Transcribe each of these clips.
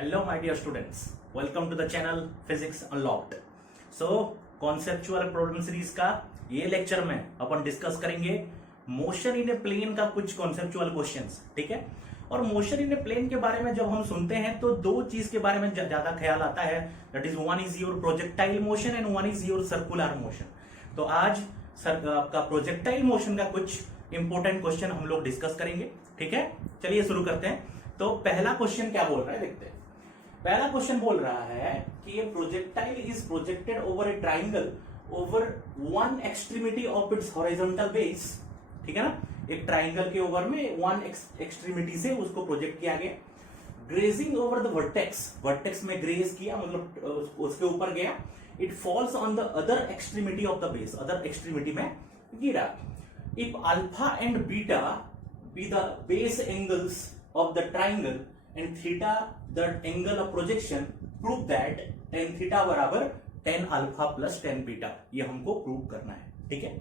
Hello my dear students, welcome to the channel Physics Unlocked. So conceptual problem series का ये lecture में अपन discuss करेंगे motion in A plane का कुछ conceptual questions, ठीक है। और मोशन इन ए प्लेन के बारे में जब हम सुनते हैं तो दो चीज के बारे में ज्यादा ख्याल आता है, that is one is your projectile motion and one is your circular motion. तो आज आपका प्रोजेक्टाइल मोशन का कुछ इंपॉर्टेंट क्वेश्चन हम लोग डिस्कस करेंगे, ठीक है। चलिए शुरू करते हैं। तो पहला क्वेश्चन क्या बोल रहा है देखते हैं। पहला क्वेश्चन बोल रहा है कि ये projectile is projected over A triangle over one extremity of its horizontal base, ठीक है ना। एक ट्राइंगल के ओवर में वन एक्सट्रीमिटी से उसको प्रोजेक्ट किया गया, grazing over the vertex, vertex में ग्रेज किया मतलब उसके ऊपर गया। It falls on the other extremity of the base, other extremity में गिरा। If alpha and beta be the base angles of the triangle and theta the angle of projection, prove that tan theta बराबर tan alpha plus tan beta, ये हमको prove करना है, ठीक है।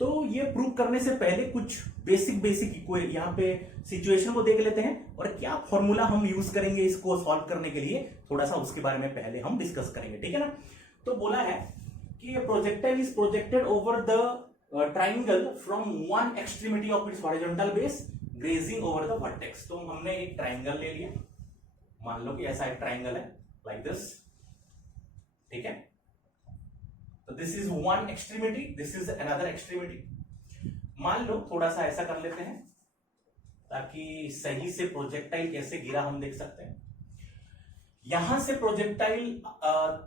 तो ये प्रूव करने से पहले कुछ बेसिक यहाँ पे सिचुएशन को देख लेते हैं और क्या फॉर्मूला हम यूज करेंगे इसको सॉल्व करने के लिए, थोड़ा सा उसके बारे में पहले हम डिस्कस करेंगे, ठीक है ना। तो बोला है कि projectile is projected over the triangle from one extremity of its horizontal base grazing over the vertex. तो हमने एक ट्राइंगल ले लिया, मान लो कि ऐसा एक ट्राइंगल है लाइक दिस, ठीक है। तो this is one extremity, this is another extremity. मान लो थोड़ा सा ऐसा कर लेते हैं ताकि सही से प्रोजेक्टाइल कैसे गिरा हम देख सकते हैं। यहां से प्रोजेक्टाइल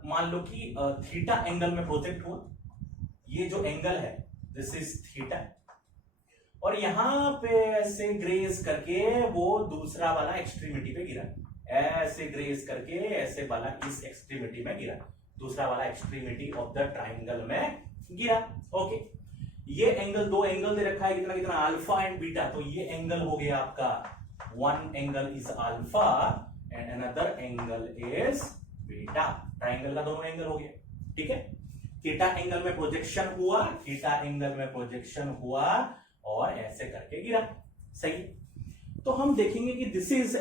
मान लो कि थीटा एंगल में प्रोजेक्ट हुआ, ये जो एंगल है दिस इज थीटा, और यहां पे ऐसे ग्रेज करके वो दूसरा वाला एक्सट्रीमिटी पे गिरा, ऐसे ग्रेज करके ऐसे वाला इस एक्सट्रीमिटी में गिरा, दूसरा वाला एक्सट्रीमिटी ऑफ द ट्राइंगल में गिरा, ओके। ये एंगल, दो एंगल दे रखा है कितना कितना, अल्फा एंड बीटा। तो ये एंगल हो गया आपका, one angle is alpha and another angle is beta, triangle का दोनों एंगल हो गया, ठीक है। थीटा एंगल में प्रोजेक्शन हुआ, थीटा एंगल में प्रोजेक्शन हुआ और ऐसे करके गिरा, सही। तो हम देखेंगे कि this is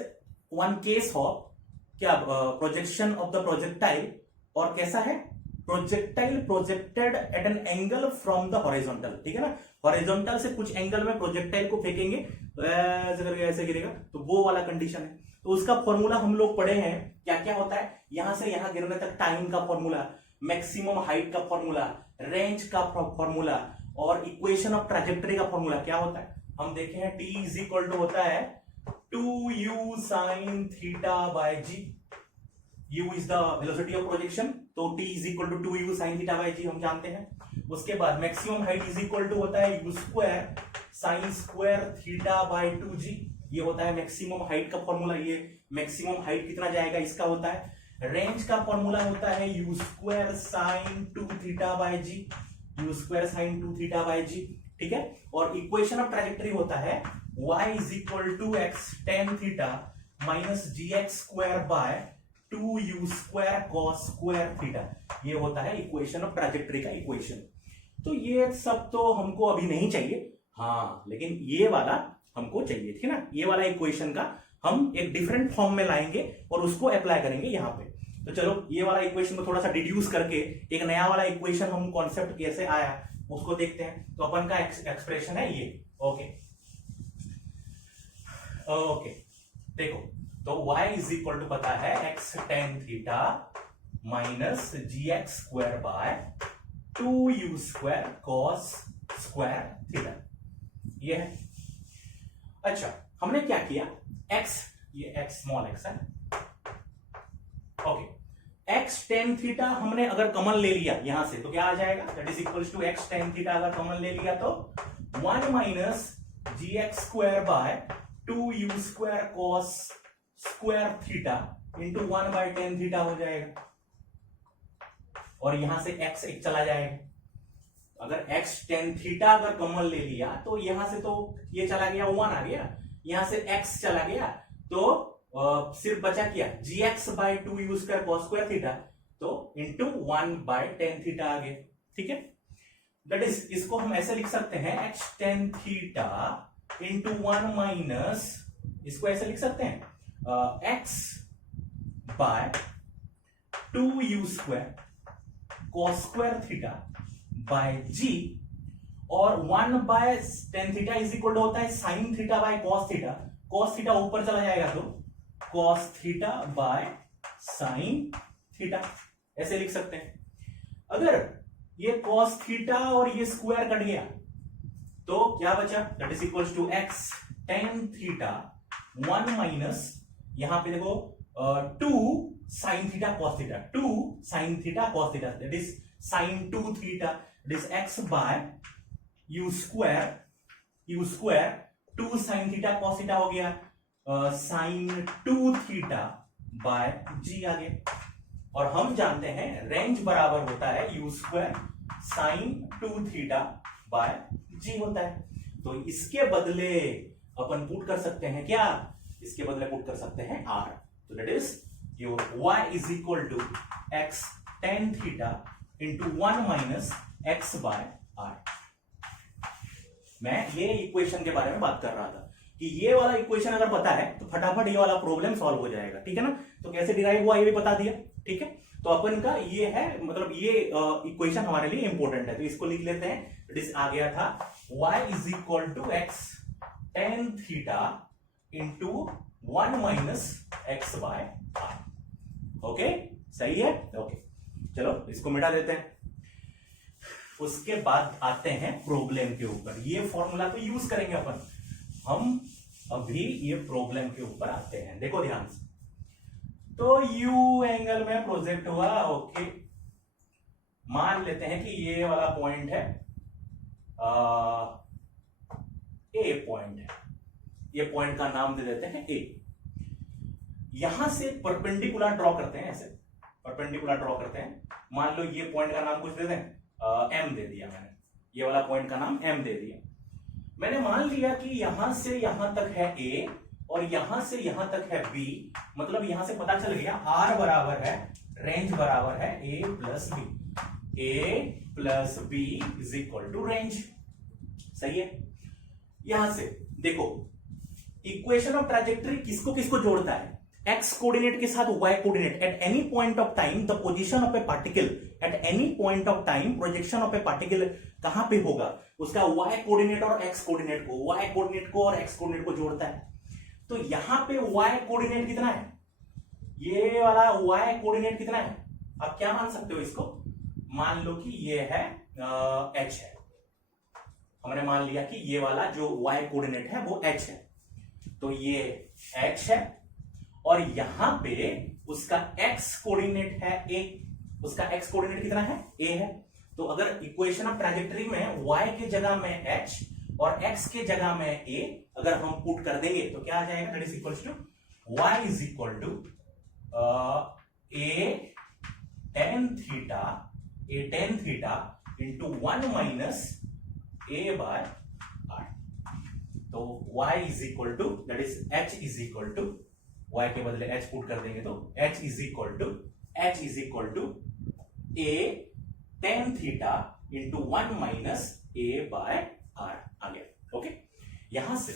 one case of क्या प्रोजेक्शन ऑफ द प्रोजेक्टाइल, और कैसा है projectile projected at an angle from the horizontal, ठीक है ना। हॉरिजॉन्टल से कुछ एंगल में प्रोजेक्टाइल को फेंकेंगे तो ऐसे करके ऐसे गिरेगा, तो वो वाला कंडीशन है। तो उसका फॉर्मूला हम लोग पढ़े हैं, क्या क्या होता है, यहां से यहां गिरने तक टाइम का फॉर्मूला, मैक्सिमम हाइट का फॉर्मूला, रेंज का फॉर्मूला और इक्वेशन ऑफ ट्रैजेक्टरी का फॉर्मूला क्या होता है हम देखे हैं। T इज इक्वल टू होता है 2u sin theta by g, u is the velocity of projection, तो T is equal to 2u sin theta by g हम जानते हैं। उसके बाद maximum height is equal to होता है u square sin square theta by 2g, ये होता है मैक्सिमम हाइट का फॉर्मूला। ये मैक्सिमम हाइट कितना जाएगा इसका होता है। रेंज का फॉर्मूला होता है u square sin 2 theta by g, u square sin 2 theta by g, ठीक है। और इक्वेशन ऑफ ट्रैजेक्टरी होता है y is equal to x tan theta minus gx square by 2u square cos square theta, ये होता है equation of trajectory का equation. तो ये सब तो हमको अभी नहीं चाहिए, हाँ, लेकिन ये वाला हमको चाहिए, ठीक है ना। ये वाला इक्वेशन का हम एक डिफरेंट फॉर्म में लाएंगे और उसको अप्लाई करेंगे यहाँ पे। तो चलो ये वाला इक्वेशन को थोड़ा सा डिड्यूस करके एक नया वाला इक्वेशन हम कॉन्सेप्ट कैसे आया उसको देखते हैं। तो अपन का एक्सप्रेशन है ये, ओके ओके। देखो तो y इज इक्वल टू पता है x tan theta minus gx square by 2u square cos square theta, ये है। अच्छा, हमने क्या किया, x, ये x स्मॉल x है, ओके। x tan थीटा हमने अगर कॉमन ले लिया यहां से तो क्या आ जाएगा, that is equal to x tan theta अगर कॉमन ले लिया तो 1 minus gx square by 2u square cos square theta into 1 by tan theta हो जाएगा, और यहां से x एक चला जाएगा। अगर x tan थीटा अगर कॉमन ले लिया तो यहां से तो ये चला गया, 1 आ गया, यहां से x चला गया, तो सिर्फ बचा क्या, gx by 2u square cos square theta, तो इंटू 1 बाय tan थीटा आ गया, ठीक है। दैट इज, इसको हम ऐसे लिख सकते हैं x tan theta into 1 minus, इसको ऐसे लिख सकते हैं x by 2u² cos square theta by g, और 1/tan theta is equal to होता है sin theta bye cos theta. cos theta ऊपर चला जाएगा तो cos theta by sin theta, ऐसे लिख सकते हैं। अगर ये cos थीटा और ये स्क्वायर कट गया तो क्या बचा, that is equals to x tan theta 1 minus, यहां पे देखो 2 sin theta cos theta, 2 sin theta cos theta, that is sin 2 theta, that is x by u square 2 sin theta cos theta हो गया sin 2 theta by g आ गया। और हम जानते हैं रेंज बराबर होता है u square sin 2 theta by g होता है। तो इसके बदले अपन पुट कर सकते हैं क्या, इसके बदले पुट कर सकते हैं r, तो that is your y is equal to x tan theta into 1 minus x by r। मैं ये इक्वेशन के बारे में बात कर रहा था कि ये वाला इक्वेशन अगर पता है तो फटाफट ये वाला प्रॉब्लम सॉल्व हो जाएगा, ठीक है ना। तो कैसे डिराइव हुआ ये भी बता दिया, ठीक है। तो अपन का ये है, मतलब ये इक्वेशन हमारे लिए इंपॉर्टेंट है, तो इसको लिख लेते हैं। इस आ गया था y is equal to x tan theta into 1 minus x by r। Okay, सही है, ओके। चलो इसको मिटा देते हैं। उसके बाद आते हैं प्रॉब्लम के ऊपर। ये फॉर्मूला तो यूज करेंगे अपन, हम अभी ये प्रॉब्लम के ऊपर आते हैं। देखो ध्यान से, तो यू एंगल में प्रोजेक्ट हुआ, ओके। मान लेते हैं कि ये वाला पॉइंट है ए पॉइंट है, ये पॉइंट का नाम दे देते हैं ए। यहां से परपेंडिकुलर ड्रॉ करते हैं, ऐसे परपेंडिकुलर ड्रॉ करते हैं। मान लो ये पॉइंट का नाम कुछ दे दें, एम दे दिया मैंने, ये वाला पॉइंट का नाम एम दे दिया। मैंने मान लिया कि यहां से यहां तक है ए और यहां से यहां तक है बी, मतलब यहां से पता चल गया आर बराबर है, रेंज बराबर है a plus b, a plus b is equal to range. सही है। यहां से देखो इक्वेशन ऑफ ट्रैजेक्टरी किसको किसको जोड़ता है, x कोऑर्डिनेट के साथ y coordinate. At any point of time the position of A particle, at any point of time projection of A particle कहां पे होगा, उसका y कोऑर्डिनेट और x कोऑर्डिनेट को, y कोऑर्डिनेट को और x कोऑर्डिनेट को जोड़ता है। तो यहां पे y कोऑर्डिनेट कितना है, ये वाला y कोऑर्डिनेट कितना है, आप क्या मान सकते हो इसको, मान लो कि ये है h है। हमने मान लिया कि ये वाला जो y कोऑर्डिनेट है वो h है, तो ये h है और यहां पे उसका x कोऑर्डिनेट है a, उसका x कोऑर्डिनेट कितना है a है। तो अगर इक्वेशन ऑफ ट्रैजेक्टरी में y के जगह में h और x के जगह में a अगर हम पुट कर देंगे तो क्या आ जाएगा, that is equals to y is equal to a tan theta into 1 minus a by r। तो y is equal to, that is h is equal to, y के बदले h पुट कर देंगे तो h is equal to a tan theta into 1 minus a by r आ गया। Okay, यहां से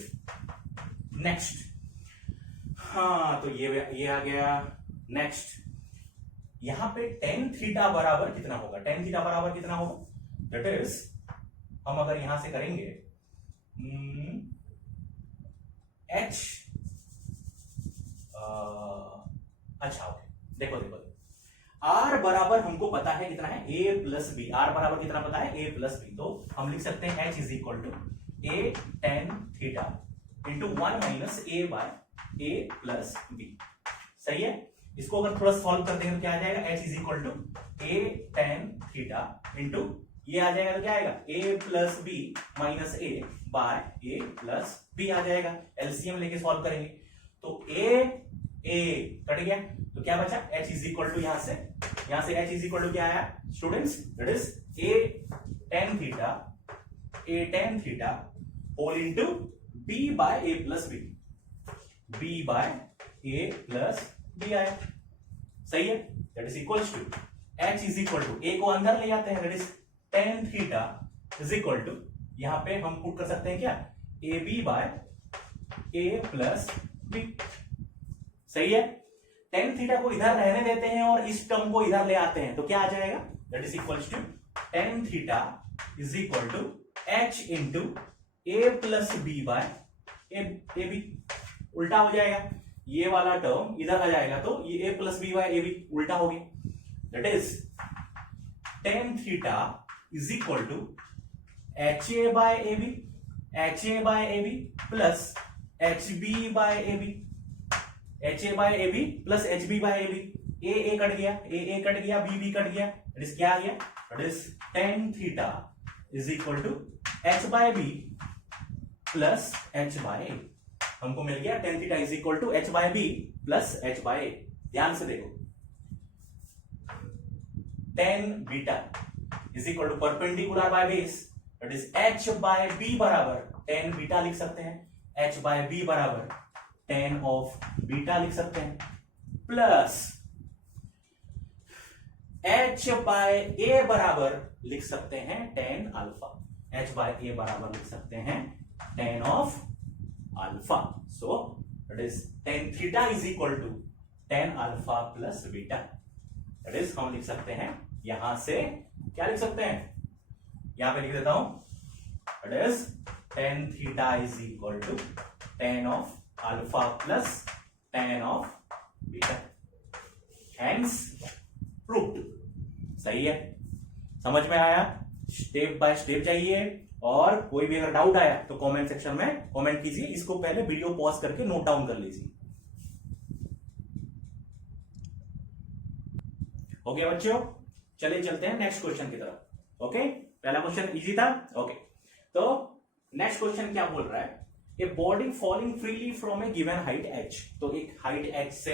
नेक्स्ट, हाँ तो ये आ गया। नेक्स्ट यहां पे tan थीटा बराबर कितना होगा, tan थीटा बराबर कितना होगा, दैट इज हम अगर यहां से करेंगे h, अच्छा ओके, देखो r बराबर हमको पता है कितना है a प्लस बी, r बराबर कितना पता है a प्लस बी, तो हम लिख सकते हैं h is equal to a tan theta into 1 minus a by a plus b. सही है। इसको अगर थोड़ा सॉल्व कर देंगे तो क्या आ जाएगा, h is equal to a tan theta into ये आ जाएगा तो क्या आएगा a plus b minus a by a plus b आ जाएगा। एलसीएम लेके सॉल्व करेंगे तो a कट गया तो क्या बचा, h इज इक्वल टू यहां से h इज इक्वल टू क्या आया students, that is a tan theta whole into b by a plus b by a plus b आया। सही है। That is equals to h is equal to a को अंदर ले जाते हैं, that is tan theta is equal to, यहां पे हम पुट कर सकते हैं क्या ab by a plus b. सही है। टेन थीटा को इधर रहने देते हैं और इस टर्म को इधर ले आते हैं तो क्या आ जाएगा, that is equal to tan theta is equal to h into a plus b by a b. उल्टा हो जाएगा, ये वाला टर्म इधर आ जाएगा तो ये a plus b by a b उल्टा हो गया, that is tan theta is equal to h a by a b, h a by a b plus h b by a b, h a by a b plus h b by a b. A cut गया, a cut गया, b cut गया, that is क्या आ गया, that is tan theta is equal to h by b plus h by a. हमको मिल गया tan theta is equal to h by b plus h by a. ध्यान से देखो, tan beta is equal to perpendicular by base, that is h by b बराबर tan beta लिख सकते हैं, एच बाय बी बराबर टेन ऑफ बीटा लिख सकते हैं, प्लस एच बाय ए बराबर लिख सकते हैं tan alpha, h by a बराबर लिख सकते हैं tan of alpha. So that is tan theta is equal to tan alpha plus beta, that is हम लिख सकते हैं यहां से, क्या लिख सकते हैं, यहां पे लिख देता हूं, that is tan theta is equal to tan of alpha plus tan of beta, hence proved. सही है, समझ में आया, स्टेप बाय स्टेप जाइए, और कोई भी अगर डाउट आया तो कमेंट सेक्शन में कमेंट कीजिए, इसको पहले वीडियो पॉज करके नोट डाउन कर लीजिए। ओके बच्चों, चलिए चलते हैं नेक्स्ट क्वेश्चन की तरफ। ओके, पहला क्वेश्चन इजी था। ओके, तो नेक्स्ट क्वेश्चन क्या बोल रहा है, a body falling freely from A given height h। तो एक हाइट h से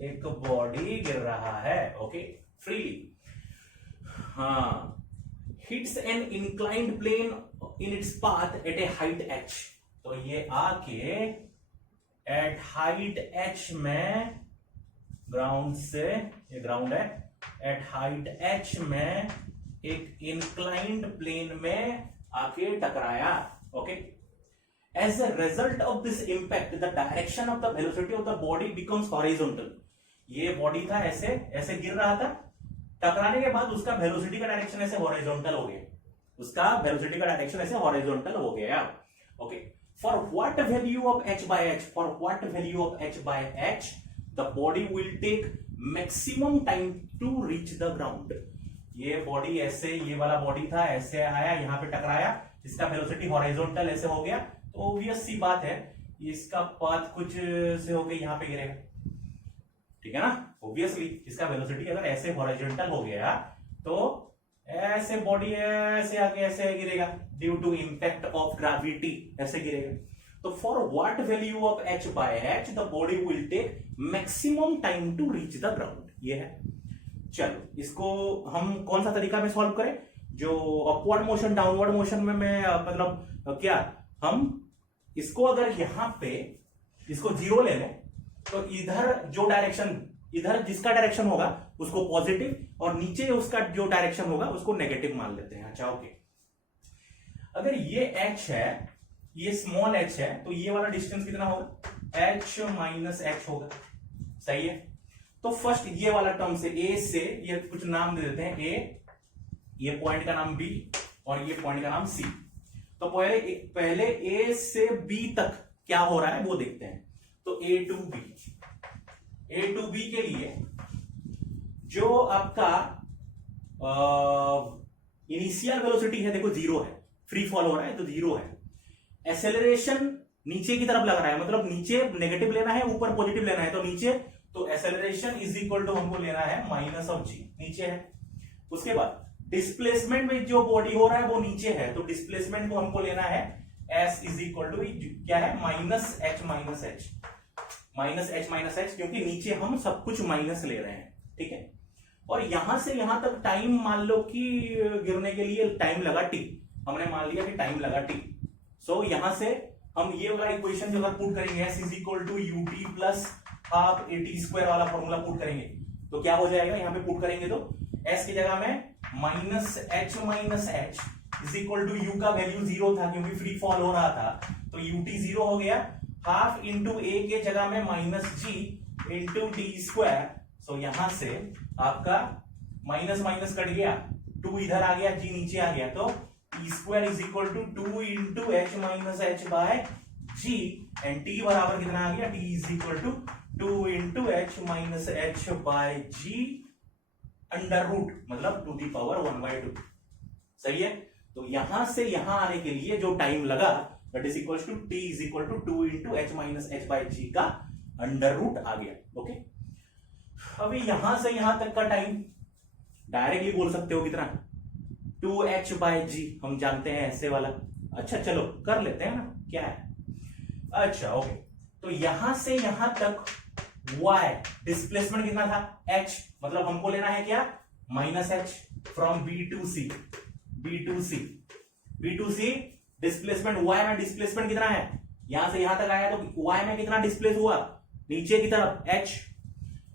एक बॉडी गिर रहा है, ओके, फ्रीली, हाँ, hits an inclined plane in its path at a height h। तो ये आके एट हाइट h में, ग्राउंड से, ये ग्राउंड है, एट हाइट h में एक इंक्लाइंड प्लेन में आके टकराया, okay. As a result of this impact the direction of the velocity of the body becomes horizontal. ये बॉडी था ऐसे ऐसे गिर रहा था, टकराने के बाद उसका वेलोसिटी का डायरेक्शन ऐसे हॉरिजॉन्टल हो गया, उसका वेलोसिटी का डायरेक्शन ऐसे हॉरिजॉन्टल हो गया, okay. For what value of h by h, for what value of h by h the body will take maximum time to reach the ground. ये बॉडी ऐसे, ये वाला बॉडी था ऐसे आया, यहां पे टकराया, इसका वेलोसिटी हॉरिजॉन्टल ऐसे हो गया, तो ऑब्वियस सी बात है इसका पाथ कुछ से होके यहां पे गिरेगा, ठीक है ना। ऑब्वियसली इसका वेलोसिटी अगर ऐसे हॉरिजॉन्टल हो गया तो ऐसे बॉडी ऐसे आके ऐसे गिरेगा, due to impact of gravity ऐसे गिरेगा। तो for what value of h by h the body will take maximum time to reach the ground, ये है। चलो इसको हम कौन सा तरीका में सॉल्व करें, जो अपवर्ड मोशन डाउनवर्ड मोशन में मैं मतलब क्या, हम इसको अगर यहां पे इसको जीरो ले लें तो इधर जो डायरेक्शन, इधर जिसका डायरेक्शन होगा उसको पॉजिटिव और नीचे उसका जो डायरेक्शन होगा उसको नेगेटिव मान लेते हैं। अच्छा ओके, अगर ये h है, ये स्मॉल h है, तो ये वाला डिस्टेंस कितना होगा, h माइनस h होगा, सही है। तो फर्स्ट ये वाला टर्म से, a से, ये कुछ नाम दे देते हैं, a, ये पॉइंट का नाम b और ये पॉइंट का नाम c। तो पहले a से b तक क्या हो रहा है वो देखते हैं। तो a to b के लिए जो आपका इनिशियल वेलोसिटी है, देखो जीरो है, फ्री फॉल हो रहा है तो जीरो है। एसेलरेशन नीचे की तरफ लग रहा है, मतलब नीचे नेगेटिव लेना है, ऊपर पॉजिटिव लेना है, तो नीचे, तो एसेलरेशन इज इक्वल टू हमको लेना है माइनस ऑफ जी, नीचे है। उसके बाद डिस्प्लेसमेंट में जो बॉडी हो रहा है वो नीचे है, तो डिस्प्लेसमेंट को हमको लेना है एस इज इक्वल टू क्या है, minus h minus h, minus h minus H, क्योंकि नीचे हम सब कुछ माइनस ले रहे हैं, ठीक है। और यहां से यहां तक टाइम मान लो कि गिरने के लिए टाइम लगा टी, हमने मान लिया कि टाइम लगा टी। सो यहां से हम ये वाला इक्वेशन जो अगर पुट करेंगे, s is equal to u t plus half a t square वाला फॉर्मूला पुट करेंगे तो क्या हो जाएगा, यहां पे पुट करेंगे तो s की जगह में minus h minus h is equal to u का वैल्यू जीरो था क्योंकि फ्री फॉल हो रहा था, तो यू टी जीरो हो गया, हाफ इंटू ए के जगह में minus g into T square. सो यहां से आपका माइनस माइनस कट गया, 2 इधर आ गया, जी नीचे आ गया, तो t square is equal to 2 into h minus h by g, and t बराबर कितना आ गया, t is equal to 2 into h minus h by g under root, मतलब टू दी पावर 1/2। सही है। तो यहां से यहां आने के लिए जो टाइम लगा that is equal to t is equal to 2 into h minus h by g का अंडर रूट आ गया। ओके, अभी यहां से यहां तक का टाइम डायरेक्टली बोल सकते हो कितना, 2h बाय जी, हम जानते हैं ऐसे वाला। अच्छा चलो कर लेते हैं ना, क्या है। अच्छा ओके, तो यहां से यहां तक y डिस्प्लेसमेंट कितना था, h, मतलब हमको लेना है क्या, minus h from b to c, b to c displacement y में डिस्प्लेसमेंट कितना है, यहां से यहां तक आया तो y में कितना डिस्प्लेस हुआ, नीचे की तरफ h।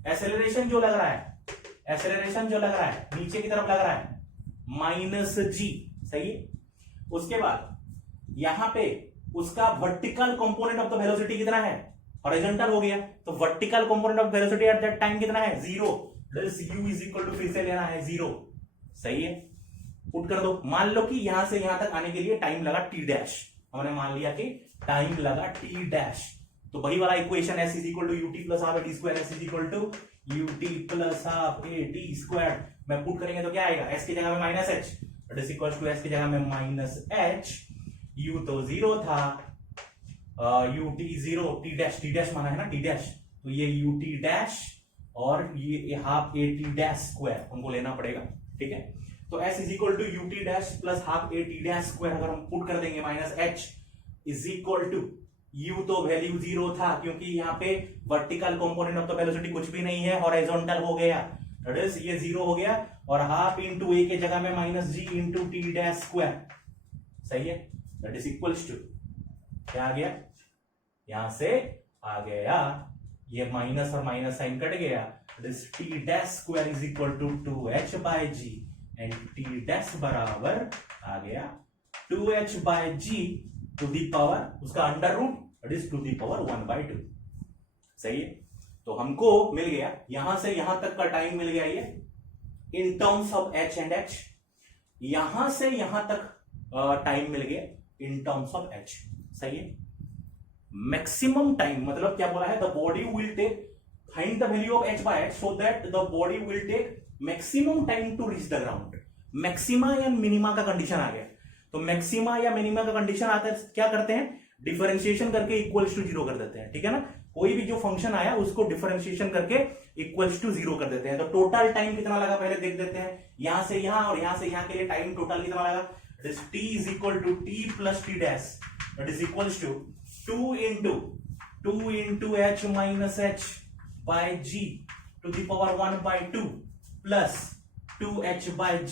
एक्सेलरेशन जो लग रहा है नीचे की तरफ लग रहा है माइनस जी। सही है। उसके बाद यहां पे उसका vertical component of the velocity कितना है, हॉरिजॉन्टल हो गया, तो vertical component of velocity at that time कितना है, 0। u इज इक्वल टू फिर से लेना है 0। सही है, पुट कर दो। मान लो कि यहां से यहां तक आने के लिए टाइम लगा t डैश, हमने मान लिया कि टाइम लगा t डैश, तो वही वाला equation s is equal to ut plus half a t square, s is equal to ut plus half a t square में पुट करेंगे तो क्या आएगा, s की जगह में minus h, that is equal to s की जगह में माइनस h, u तो 0 था, ut 0, t डैश माना है ना, t डैश, तो ये ut डैश और ये half a t dash square हमको लेना पड़ेगा। ठीक है, तो s is equal to ut dash plus half a t dash square अगर हम पुट कर देंगे, minus h is equal to, u तो वैल्यू 0 था क्योंकि यहाँ पे vertical component of the velocity कुछ भी नहीं है, हॉरिजॉन्टल हो गया, दैट इज ये 0 हो गया, और हाफ इंटू a के जगह में minus g into T dash square. सही है, दैट इज इक्वल्स टू क्या आ गया, यहां से आ गया ये माइनस और माइनस साइन कट गया, this t dash square is equal to 2h by g, and t dash बराबर आ गया 2h by g to the power उसका under root, that is to the power 1/2। सही है, तो हमको मिल गया यहां से यहां तक का टाइम मिल गया ये in terms of h and h, यहां से यहां तक टाइम मिल गया इन टर्म्स ऑफ h। सही है, मैक्सिमम टाइम मतलब क्या बोला है, the body will take, find the value of h by h so that the body will take maximum time to reach the ground. Maxima या minima का condition आ गया, तो मैक्सिमा या मिनिमा का कंडीशन आता है, क्या करते हैं, डिफरेंशिएशन करके इक्वल्स टू 0 कर देते हैं। ठीक है ना, कोई भी जो फंक्शन आया उसको डिफरेंशिएशन करके इक्वल्स टू 0 कर देते हैं। तो टोटल टाइम कितना लगा पहले देख देते हैं, यहां से यहां और यहां से यहां के लिए टाइम टोटल कितना लगा, t is equal to t plus t dash, that is equals to 2 into h minus h by g to the power 1/2 plus 2h by g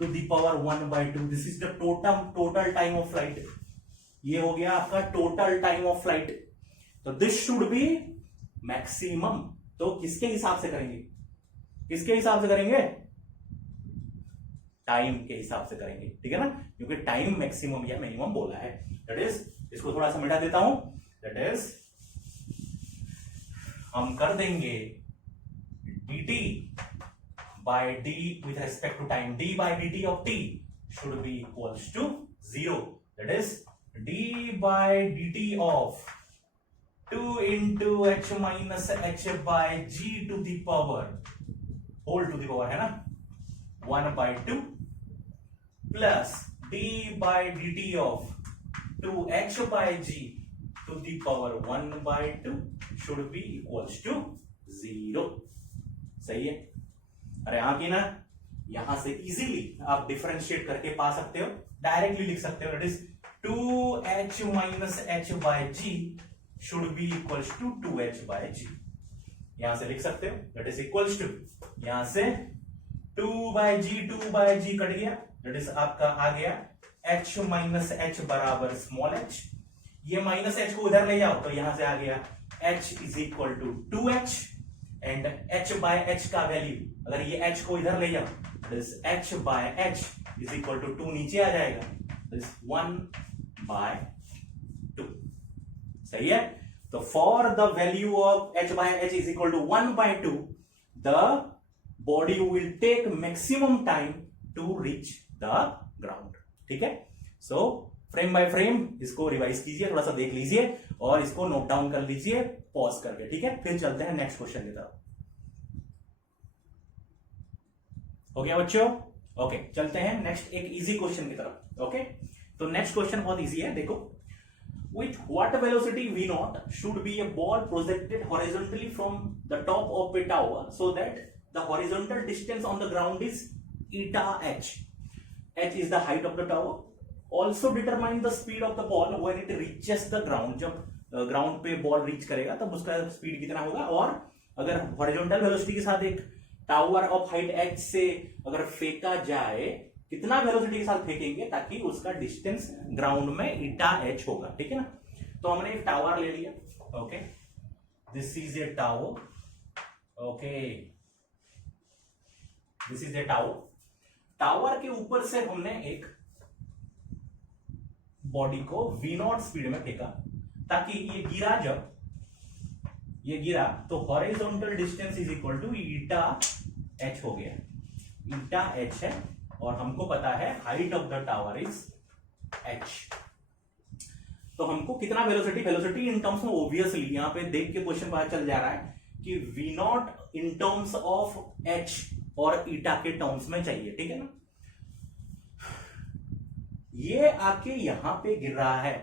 to the power 1/2। This is the total time of flight. ये हो गया आपका total time of flight. तो this should be maximum. तो किसके हिसाब से करेंगे, किसके हिसाब से करेंगे, टाइम के हिसाब से करेंगे। ठीक है ना, क्योंकि टाइम मैक्सिमम या मिनिमम बोला है। दैट इज, इसको थोड़ा सा मिटा देता हूं, दैट इज हम कर देंगे dt by d with respect to time, d by dt of t should be equals to 0. That is d by dt of 2 into h minus h by g to the power, whole to the power है ना, 1/2 plus d by dt of 2h by g to the power 1/2 should be equals to 0. सही है। अरे हाँ की ना, यहां से इजीली आप डिफरेंशिएट करके पा सकते हो, डायरेक्टली लिख सकते हो, that is 2h minus h by g should be equals to 2h by g। यहां से लिख सकते हो, दैट इज इक्वल्स टू, यहां से 2 बाय g कट गया, दैट इज आपका आ गया h माइनस h बराबर स्मॉल h। ये माइनस h को उधर ले जाओ तो यहां से आ गया h is equal to 2h, and h by h का वैल्यू, अगर ये h को इधर ले जाओ, h by h is equal to 2 नीचे आ जाएगा, 1/2। सही है, तो for the value of h by h is equal to 1/2 the body will take maximum time to reach the ground. ठीक है, सो फ्रेम बाय फ्रेम इसको रिवाइज कीजिए, थोड़ा सा देख लीजिए और इसको नोट डाउन कर लीजिए पॉज करके। ठीक है, फिर चलते हैं नेक्स्ट क्वेश्चन की तरफ। हो गया बच्चों? ओके, चलते हैं नेक्स्ट एक इजी क्वेश्चन की तरफ। ओके, तो नेक्स्ट क्वेश्चन बहुत इजी है, देखो। With what velocity v0 should be a ball projected horizontally from the top of a tower so that the horizontal distance on the ground is eta h. H is the height of the tower. Also determine the speed of the ball when it reaches the ground. जब ground पे ball reach करेगा तब उसका speed कितना होगा, और अगर horizontal velocity के साथ एक टावर ऑफ हाइट h से अगर फेंका जाए कितना वेलोसिटी के साथ फेंकेंगे ताकि उसका डिस्टेंस ग्राउंड में ईटा h होगा। ठीक है ना, तो हमने एक टावर ले लिया। Okay, this is a tower. Okay, this is a tower. Tower के ऊपर से हमने एक बॉडी को v0 स्पीड में फेंका ताकि ये गिरा, जब ये गिरा तो horizontal distance is equal to eta h हो गया। ईटा h है और हमको पता है height of the tower is h। तो हमको कितना वेलोसिटी इन टर्म्स में ऑब्वियसली यहां पे देख के क्वेश्चन पता चल जा रहा है कि v0 in terms of h और ईटा के टर्म्स में चाहिए। ठीक है ना, ये आके यहां पे गिर रहा है,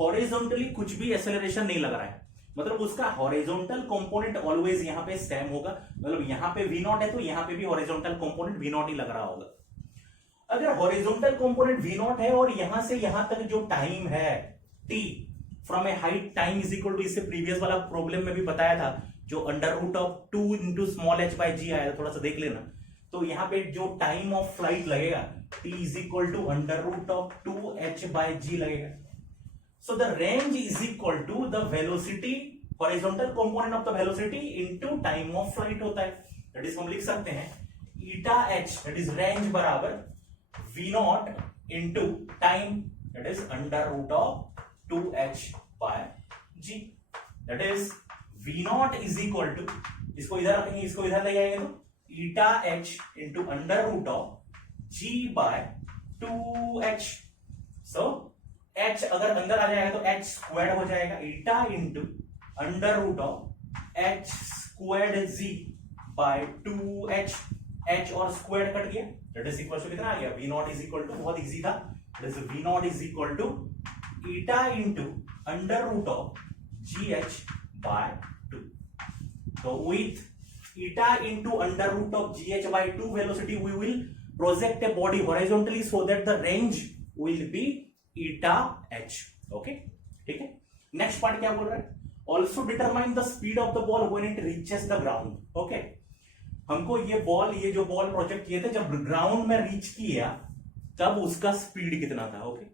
हॉरिजॉन्टली कुछ भी एक्सेलरेशन नहीं लग रहा है, मतलब उसका हॉरिजॉन्टल कंपोनेंट ऑलवेज यहां पे सेम होगा। मतलब यहां पे v0 है तो यहां पे भी हॉरिजॉन्टल कंपोनेंट v0 ही लग रहा होगा। अगर हॉरिजॉन्टल कंपोनेंट v0 है और यहां से यहां तक जो टाइम है t from a height time is equal to, इससे प्रीवियस वाला प्रॉब्लम में भी बताया था जो under root of 2 into small h by g आया था, थोड़ा सा देख लेना। तो यहां पे जो टाइम ऑफ फ्लाइट लगेगा t is equal to under root of 2h by g लगेगा। So the range is equal to the velocity, horizontal component of the velocity into time of flight होता है। That is हम लिख सकते हैं eta h, that is range बराबर v0 into time, that is under root of 2h by g, that is v0 is equal to, इसको इधर रखेंगे, इसको इधर ले जाएंगे तो eta h into under root of g by 2h। So h अगर अंदर आ जाएगा तो h स्क्वायर्ड हो जाएगा, eta into under root of h squared z by 2h। h और स्क्वायर्ड कट गया, दैट इज इक्वल टू कितना आ गया, v0 इज इक्वल टू, बहुत इजी था, that is v0 is equal to eta into under root of gh by 2। तो with eta into under root of gh by 2 velocity v will project a body horizontally so that the range will B eta h। Okay, ठीक है। Next part क्या बोल रहा है, also determine the speed of the ball when it reaches the ground. Okay, हमको ये जो ball project किए थे जब ग्राउंड में रीच किया तब उसका स्पीड कितना था। ओके,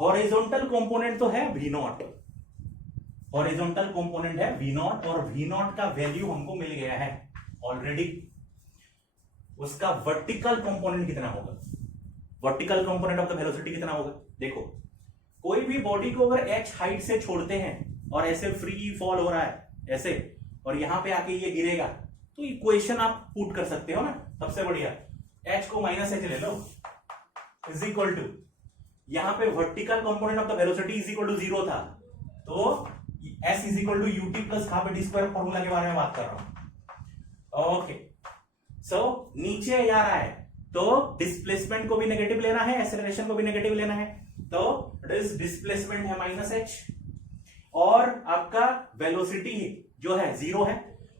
हॉरिजॉन्टल कंपोनेंट तो है v0, हॉरिजॉन्टल कंपोनेंट है v0 और v0 का वैल्यू हमको मिल गया है ऑलरेडी। उसका वर्टिकल कंपोनेंट कितना होगा, vertical component of the velocity कितना होगा। देखो, कोई भी बॉडी को अगर h हाइट से छोड़ते हैं और ऐसे फ्री फॉल हो रहा है ऐसे, और यहां पे आके ये गिरेगा, तो इक्वेशन आप पुट कर सकते हो ना, सबसे बढ़िया h को माइनस h ले लो इज इक्वल टू, यहां पे vertical component of the velocity is equal to 0 था, तो s is equal to ut plus half d square formula के बारे में बात कर रहा हूं। ओके, सो नीचे जा रहा है तो डिस्प्लेसमेंट को भी नेगेटिव लेना है, एक्सेलरेशन को भी नेगेटिव लेना है, तो डिस्प्लेसमेंट है माइनस h और आपका वेलोसिटी जो है 0 है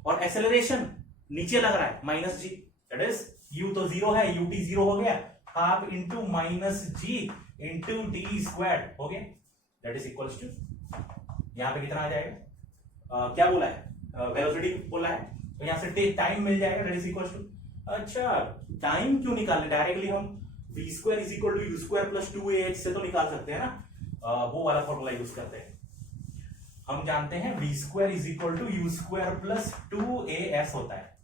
और एक्सेलरेशन नीचे लग रहा है minus g, that is u तो 0 है, ut 0 हो गया, half into minus g into d square हो गया, दैट इज इक्वल्स टू, यहां पे कितना आ जाएगा, क्या बोला है, वेलोसिटी बोला है, तो यहां से टाइम मिल जाएगा, दैट इज इक्वल्स टू, अच्छा टाइम क्यों निकालने, डायरेक्टली हम v square is equal to u square plus 2ah से तो निकाल सकते हैं ना, वो वाला फॉर्मूला यूज करते हैं। हम जानते हैं v square is equal to u square plus 2as होता है।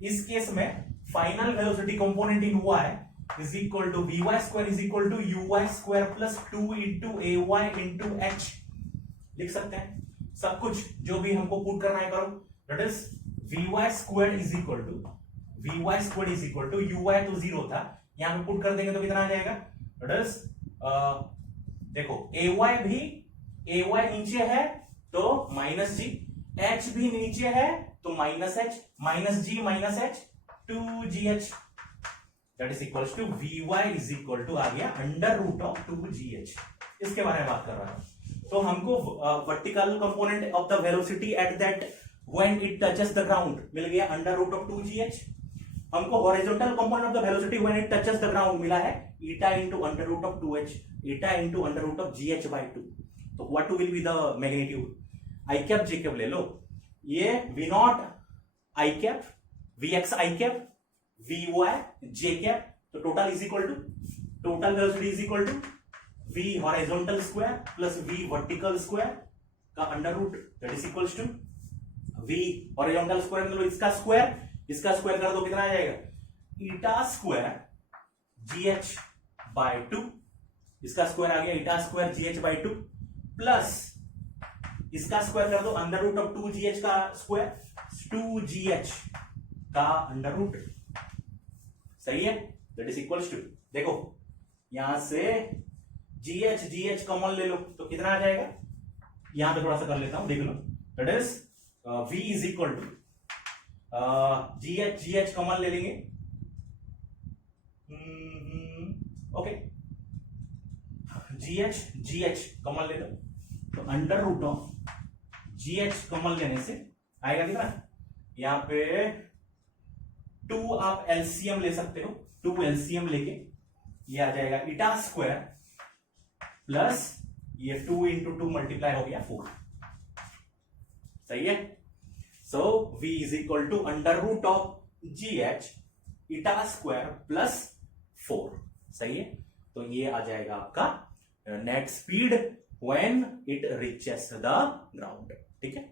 इस केस में final velocity component in y is equal to vy square is equal to uy square plus 2 into ay into h लिख सकते हैं सब कुछ जो भी हमको पुट करना है करो। That is vy squared is equal to uy तो 0 था, यहां पे पुट कर देंगे तो कितना आ जाएगा। दैट इज देखो ay नीचे है तो माइनस जी, h भी नीचे है तो minus h, minus g minus h 2gh that is equals to vy is equal to आ गया अंडर रूट ऑफ 2gh। इसके बारे में बात कर रहा हूं। तो हमको vertical component of the velocity at that when it touches the ground मिल गया अंडर रूट ऑफ 2gh। हमको horizontal component of the velocity when it touches the ground मिला है eta into under root of 2h, eta into under root of gh by 2। तो what will be the magnitude, i cap j cap ले लो, ये v not i cap, vx i cap, vy j cap, तो total is equal to, total velocity is equal to v horizontal square plus v vertical square का under root that is equals to v horizontal square मतलब इसका square कर दो कितना आ जाएगा ईटा square gh by 2, इसका square आ गया ईटा स्क्वायर gh बाय 2 प्लस इसका स्क्वायर कर दो अंडर रूट ऑफ 2gh का स्क्वायर 2gh का अंडर रूट, सही है। दैट इज इक्वल्स टू देखो यहां से gh कॉमन ले लो तो कितना आ जाएगा, यहां पे थोड़ा सा कर लेता हूं देख लो। That is v is equal to gh common ले लेंगे, ओके gh कॉमन ले लो तो under root of gh common लेने से आएगा कितना, यहां पे 2 आप एलसीएम ले सकते हो, 2 एलसीएम लेके ये आ जाएगा ईटा स्क्वायर प्लस ये 2 इंटू 2 मल्टीप्लाई हो गया 4, सही है। So v is equal to under root of gh eta square plus 4, सही है। तो ये आ जाएगा आपका net speed when it reaches the ground, ठीक है।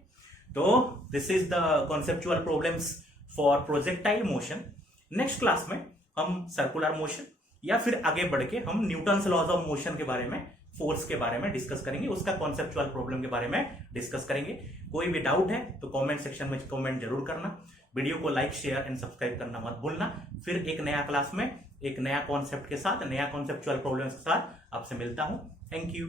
तो this is the conceptual problems for projectile motion. Next class में हम सर्कुलर मोशन या फिर आगे बढ़ के हम न्यूटन्स लॉज ऑफ मोशन के बारे में, फोर्स के बारे में डिस्कस करेंगे, उसका कॉन्सेप्चुअल प्रॉब्लम के बारे में डिस्कस करेंगे। कोई भी डाउट है तो कमेंट सेक्शन में कमेंट जरूर करना, वीडियो को लाइक शेयर एंड सब्सक्राइब करना मत भूलना। फिर एक नया क्लास में एक नया कॉन्सेप्ट के साथ, नया कॉन्सेप्चुअल प्रॉब्लम्स के साथ आपसे मिलता हूं। Thank you.